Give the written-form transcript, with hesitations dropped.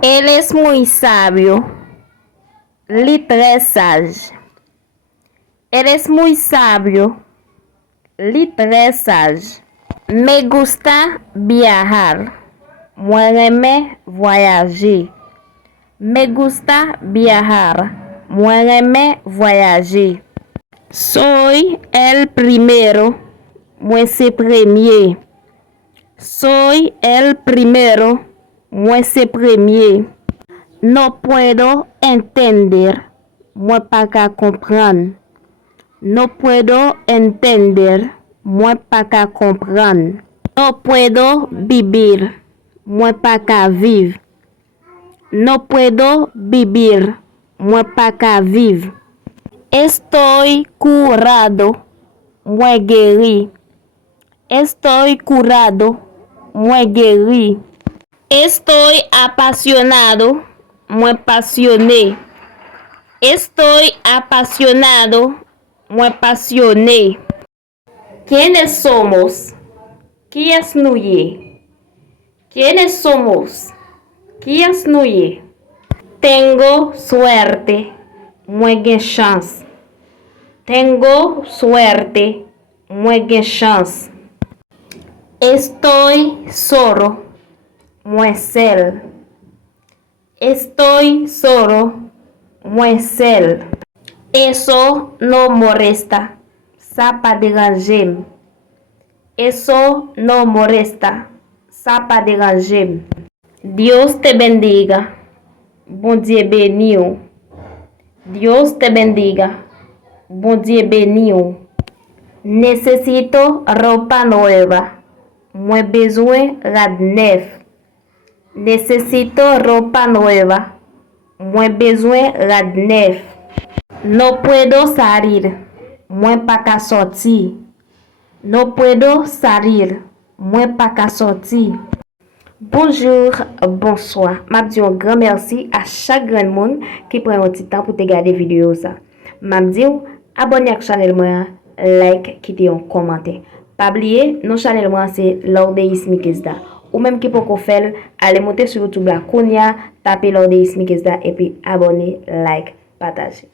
Él es muy sabio, li très sage. Él es muy sabio, li très sage. Me gusta viajar, moi j'aime voyager. Me gusta viajar, moi j'aime voyager. Soy el primero, moi c'est premier. Soy el primero, moi c'est premier. No puedo entender, moi pas qu'à comprendre. No puedo entender, moi pas qu'à comprendre. No puedo vivir, moi pas qu'à vivre. No puedo vivir, moi pas qu'à vivre. Estoy curado, moi guéri. Estoy curado, moi guéri. Estoy apasionado, moi passionné. Estoy apasionado, moi passionné. ¿Quiénes somos? ¿Quiénes nuye? ¿Quiénes somos? ¿Quiénes nuye? Tengo suerte, moi gen chance. Tengo suerte, moi gen chance. Estoy solo, moi seul. Estoy solo, moi seul. Eso no molesta, ça pas déranger. Eso no molesta, ça pas déranger. Dios te bendiga. Bon Dieu béni. Dios te bendiga. Bon Dieu béni. Necesito ropa nueva. Moi besoin rad neuf. Necesito ropa nueva. Moi besoin rad neuf. No puedo salir. Moi pas qu'à sortir. No puedo salir. Moi pas qu'à sortir. Bonjour, bonsoir. M'a dit un grand merci à chaque grand monde qui prend un petit temps pour te regarder vidéo ça. M'a dit abonnez à la chaîne moi, like, quitter un commentaire. Pas oublier, nos channel moi c'est Lourdes Mikesda. Ou même qui peut faire, allez monter sur YouTube là, Konya, tapez Lourdes Mikesda et puis abonnez, like, partagez.